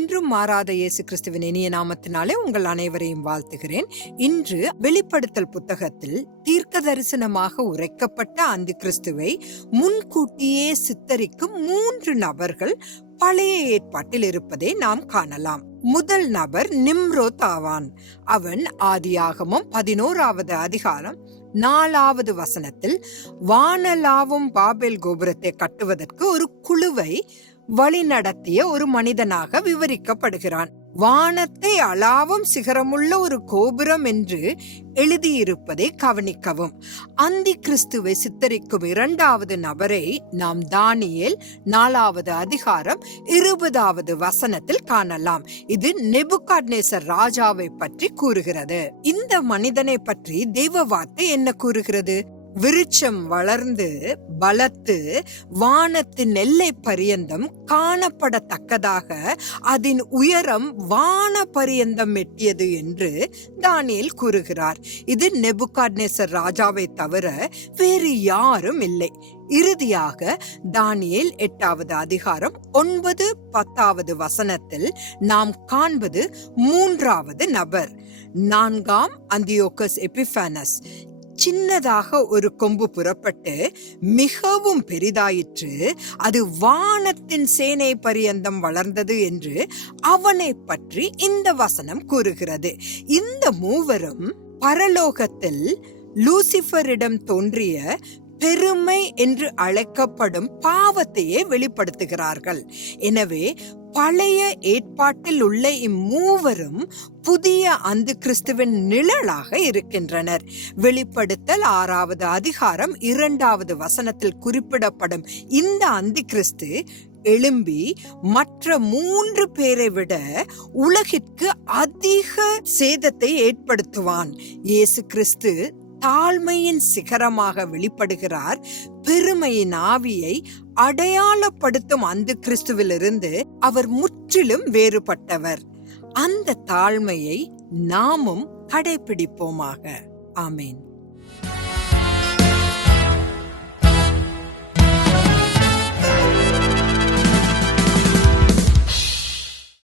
என்றும் மாறாத இயேசு கிறிஸ்துவின் இனிய நாமத்தினாலே உங்கள் அனைவரையும் வாழ்த்துகிறேன். இன்று வெளிப்படுத்தல் புத்தகத்தில் தீர்க்க தரிசனமாக உரைக்கப்பட்ட அந்த கிறிஸ்துவை முன்கூட்டியே சித்தரிக்கும் மூன்று நபர்கள் பழைய ஏற்பாட்டில் இருப்பதை நாம் காணலாம். முதல் நபர் நிம்ரோத் ஆவான். அவன் ஆதியாகமும் பதினோராவது அதிகாரம் நாலாவது வசனத்தில் வானலாவும் பாபேல் கோபுரத்தை கட்டுவதற்கு ஒரு குழுவை வழிநடத்திய ஒரு மனிதனாக விவரிக்கப்படுகிறான். வானத்தை அளாவும் சிகரமுள்ள ஒரு கோபுரம் என்று எழுதியிருப்பதை கவனிக்கவும். அந்தி கிறிஸ்துவை சித்தரிக்கும் இரண்டாவது நபரை நாம் தானியல் நாலாவது அதிகாரம் இருபதாவது வசனத்தில் காணலாம். இது நெபுகாட்னேசர் ராஜாவை பற்றி கூறுகிறது. இந்த மனிதனை பற்றி தெய்வ வார்த்தை என்ன கூறுகிறது? விருட்சம் வளர்ந்து பலத்து வானத்தின் எல்லை பரியந்தம் காணப்படத்தக்கதாக அதன் உயரம் வான பரியந்தம் எட்டியது என்று தானியல் கூறுகிறார். இது நெபுகாட்னேசர் ராஜாவை தவிர வேறு யாரும் இல்லை. இறுதியாக தானியல் எட்டாவது அதிகாரம் ஒன்பது பத்தாவது வசனத்தில் நாம் காண்பது மூன்றாவது நபர். நான்காம் அந்தியோகஸ் எபிஃபானஸ். சின்னதாக ஒரு கொம்பு புறப்பட்டு மிகவும் பெரிதாயிற்று. அது வானத்தின் சேனை பரியந்தம் வளர்ந்தது என்று அவனை பற்றி இந்த வசனம் கூறுகிறது. இந்த மூவரும் பரலோகத்தில் லூசிஃபரிடம் தோன்றிய பெருமை என்று அழைக்கப்படும் பாவத்தையே வெளிப்படுத்துகிறார்கள். எனவே பழைய ஏற்பாட்டில் உள்ள இம்மூவரும் புதிய அந்த கிறிஸ்துவின் நிழலாக இருக்கின்றனர். வெளிப்படுத்தல் ஆறாவது அதிகாரம் இரண்டாவது வசனத்தில் குறிப்பிடப்படும் இந்த அந்தி கிறிஸ்து எழும்பி மற்ற மூன்று பேரை விட உலகிற்கு அதிக சேதத்தை ஏற்படுத்துவான். இயேசு கிறிஸ்து தாழ்மையின் சிகரமாக வெளிப்படுகிறார். பெருமையின் ஆவியை அடையாளப்படுத்தும் அந்த கிறிஸ்துவிலிருந்து அவர் முற்றிலும் வேறுபட்டவர். அந்த தாழ்மையை நாமும் கடைபிடிப்போமாக. ஆமேன்.